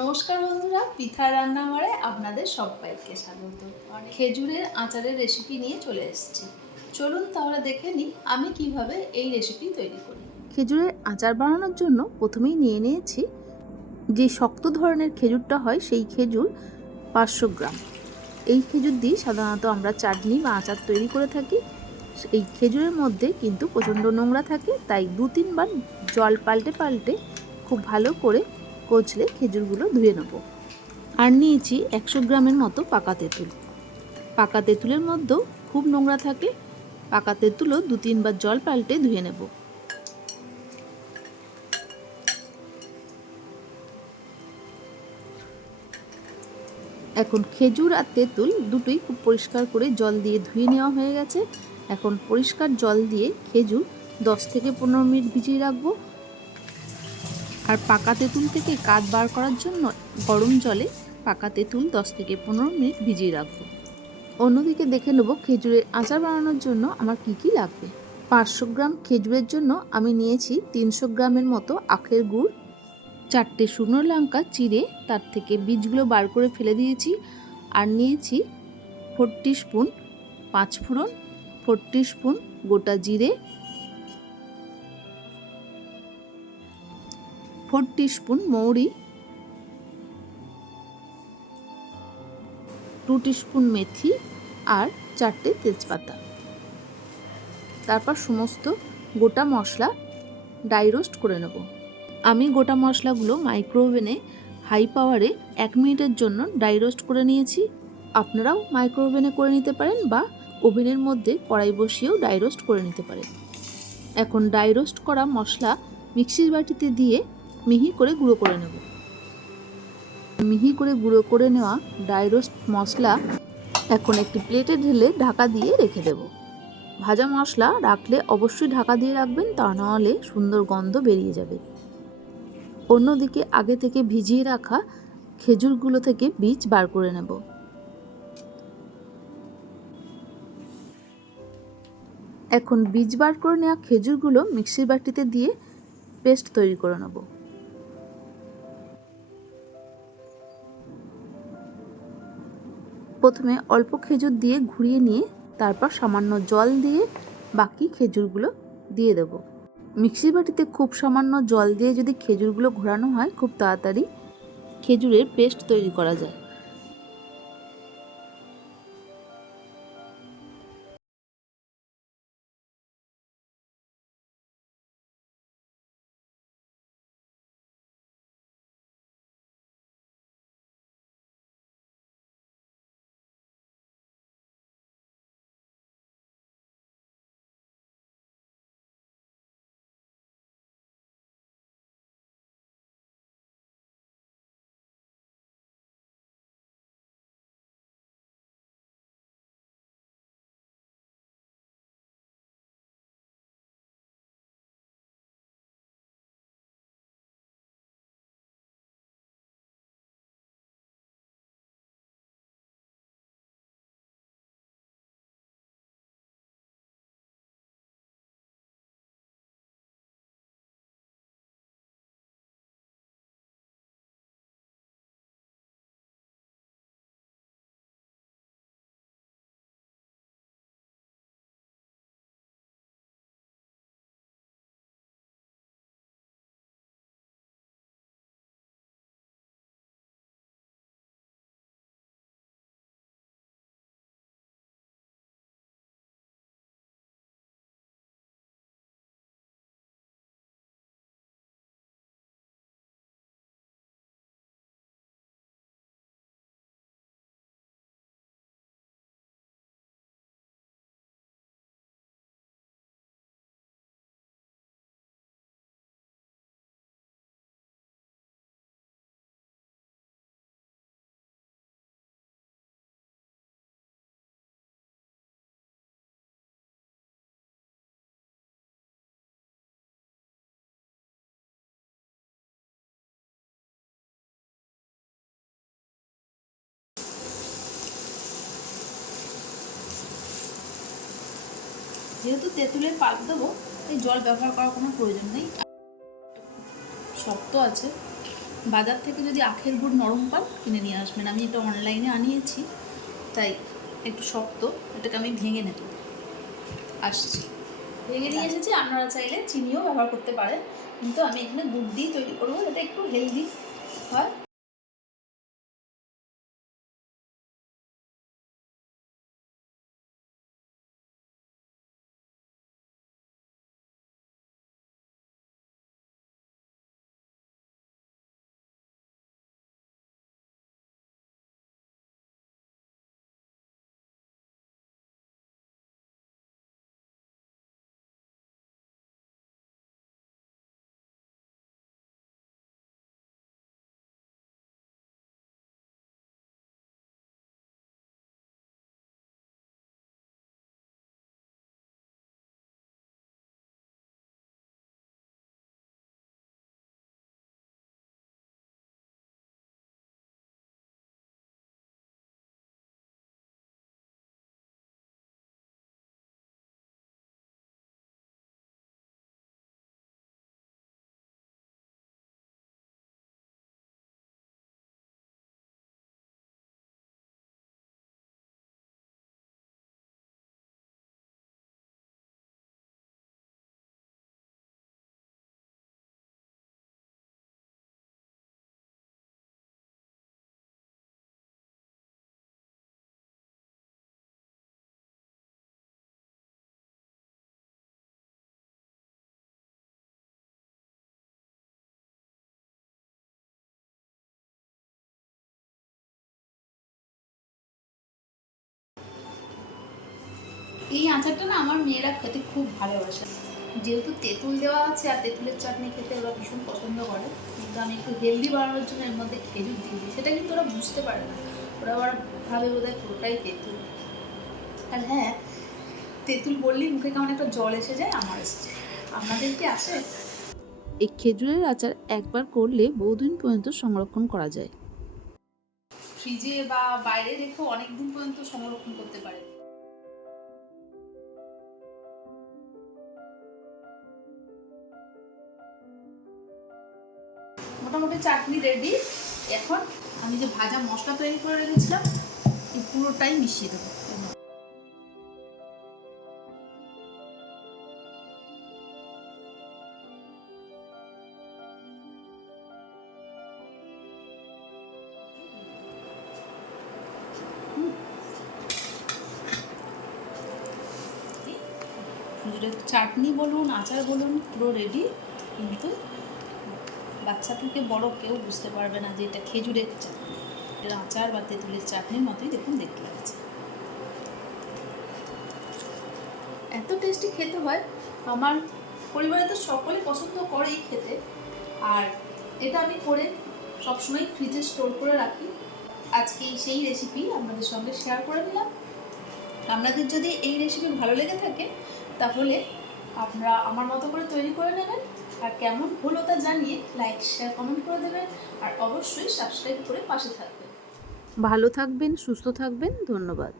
নমস্কার বন্ধুরা, পিঠা রান্নাঘরে আপনাদের সবাইকে স্বাগত। খেজুরের আচারের রেসিপি নিয়ে চলে এসেছি। চলুন তাহলে দেখে নিই আমি কীভাবে এই রেসিপি তৈরি করি। খেজুরের আচার বানানোর জন্য প্রথমেই নিয়ে নিয়েছি যে শক্ত ধরনের খেজুরটা হয়, সেই খেজুর পাঁচশো গ্রাম। এই খেজুর দিয়ে সাধারণত আমরা চাটনি বা আচার তৈরি করে থাকি। এই খেজুরের মধ্যে কিন্তু প্রচণ্ড নোংরা থাকে, তাই দু তিনবার জল পাল্টে পাল্টে খুব ভালো করে কচলে খেজুরগুলো ধুয়ে নেব। আর নিয়েছি একশো গ্রামের মতো পাকা তেঁতুল। পাকা তেঁতুলের মধ্যেও খুব নোংরা থাকে, পাকা তেঁতুলও দু তিনবার জল পাল্টে ধুয়ে নেব। এখন খেজুর আর তেঁতুল দুটোই খুব পরিষ্কার করে জল দিয়ে ধুয়ে নেওয়া হয়ে গেছে। এখন পরিষ্কার জল দিয়ে খেজুর দশ থেকে পনেরো মিনিট ভিজিয়ে রাখব। আর পাকা তেঁতুল থেকে কাঠ বার করার জন্য গরম জলে পাকা তেঁতুল দশ থেকে পনেরো মিনিট ভিজিয়ে রাখব। অন্যদিকে দেখে নেব খেজুরের আচার বানানোর জন্য আমার কি কি লাগবে। পাঁচশো গ্রাম খেজুরের জন্য আমি নিয়েছি তিনশো গ্রামের মতো আখের গুড়, চারটে শুকনো লঙ্কা চিড়ে, তার থেকে বীজগুলো বার করে ফেলে দিয়েছি। আর নিয়েছি ফোরটি স্পুন পাঁচ ফোড়ন ফোরটি স্পুন গোটা জিরে ফোর স্পুন মৌরি টু স্পুন মেথি আর চারটে তেজপাতা। তারপর সমস্ত গোটা মশলা ডাই রোস্ট করে নেব। আমি গোটা মশলাগুলো মাইক্রোওভেনে হাই পাওয়ারে এক মিনিটের জন্য ডাই রোস্ট করে নিয়েছি। আপনারাও মাইক্রোওভেনে করে নিতে পারেন বা ওভেনের মধ্যে কড়াই বসিয়েও ডাই রোস্ট করে নিতে পারেন। এখন ডাই রোস্ট করা মশলা মিক্সির বাটিতে দিয়ে মিহি করে গুঁড়ো করে নেব। মিহি করে গুঁড়ো করে নেওয়া ডাই রোস্ট মশলা এখন একটি প্লেটে ঢেলে ঢাকা দিয়ে রেখে দেব। ভাজা মশলা রাখলে অবশ্যই ঢাকা দিয়ে রাখবেন, তা নাহলে সুন্দর গন্ধ বেরিয়ে যাবে। অন্যদিকে আগে থেকে ভিজিয়ে রাখা খেজুরগুলো থেকে বীজ বার করে নেব। এখন বীজ বার করে নেওয়া খেজুরগুলো মিক্সির বাটিতে দিয়ে পেস্ট তৈরি করে নেব। প্রথমে অল্প খেজুর দিয়ে ঘুরিয়ে নিয়ে তারপর সামান্য জল দিয়ে বাকি খেজুরগুলো দিয়ে দেব। মিক্সি বাটিতে খুব সামান্য জল দিয়ে যদি খেজুরগুলো ঘোরানো হয়, খুব তাড়াতাড়ি খেজুরের পেস্ট তৈরি করা যায়। যেহেতু তেঁতুলের পাল্প দেবো এই জল ব্যবহার করার কোনো প্রয়োজন নেই। শক্ত আছে। বাজার থেকে যদি আখের গুড় নরম পান, কিনে নিয়ে আসবেন। আমি এটা অনলাইনে আনিয়েছি, তাই একটু শক্ত। এটাকে আমি ভেঙে নেব। আসছি। ভেঙে নিয়ে এসেছি। আপনারা চাইলে চিনিও ব্যবহার করতে পারেন। কিন্তু আমি এখানে গুড় দিয়ে তৈরি করব। এটা একটু হেলদি হয়। এই আচারটা না আমার মেয়েরা খেতে খুব ভালোবাসে। যেহেতু তেঁতুল দেওয়া আছে আর তেঁতুলের চাটনি খেতে ওরা ভীষণ পছন্দ করে কিন্তু আমি একটু হেলদি বানানোর জন্য এর মধ্যে খেজুর দিয়ে দিই। সেটা কিন্তু ওরা বুঝতে পারে না। ওরা আবার ভাবে বোধ হয় পুরোটাই তেঁতুল। আর হ্যাঁ তেঁতুল বললেই মুখে কেমন একটা জল এসে যায় আমার এসছে। আপনাদের কি আসে এই খেজুরের আচার একবার করলে বহুদিন পর্যন্ত সংরক্ষণ করা যায়। ফ্রিজে বা বাইরে রেখেও অনেক দিন পর্যন্ত সংরক্ষণ করতে পারে চাটনি রেডি এখন আমি যে ভাজা মশলা তৈরি করে রেখেছিলাম এই পুরোটাই মিশিয়ে দেবো চাটনি বলুন আচার বলুন পুরো রেডি কিন্তু বাচ্চা থেকে বড় কেউ বুঝতে পারবে না যে এটা খেজুরের এর আচার বা তেঁতুলের চাটনির মতোই দেখুন দেখতে লাগছে। এত টেস্টি খেতে হয়, আমার পরিবারে তো সকলে পছন্দ করেই খেতে। আর এটা আমি করে সবসময় ফ্রিজে স্টোর করে রাখি। আজকে সেই রেসিপি আপনাদের সঙ্গে শেয়ার করে নিলাম। আপনাদের যদি এই রেসিপি ভালো লেগে থাকে, তাহলে আপনারা আমার মতো করে তৈরি করে নেবেন। আর কেমন হলো তা জানিয়ে লাইক শেয়ার কমেন্ট করে দেবেন। আর অবশ্যই সাবস্ক্রাইব করে পাশে থাকবেন। ভালো থাকবেন, সুস্থ থাকবেন। ধন্যবাদ।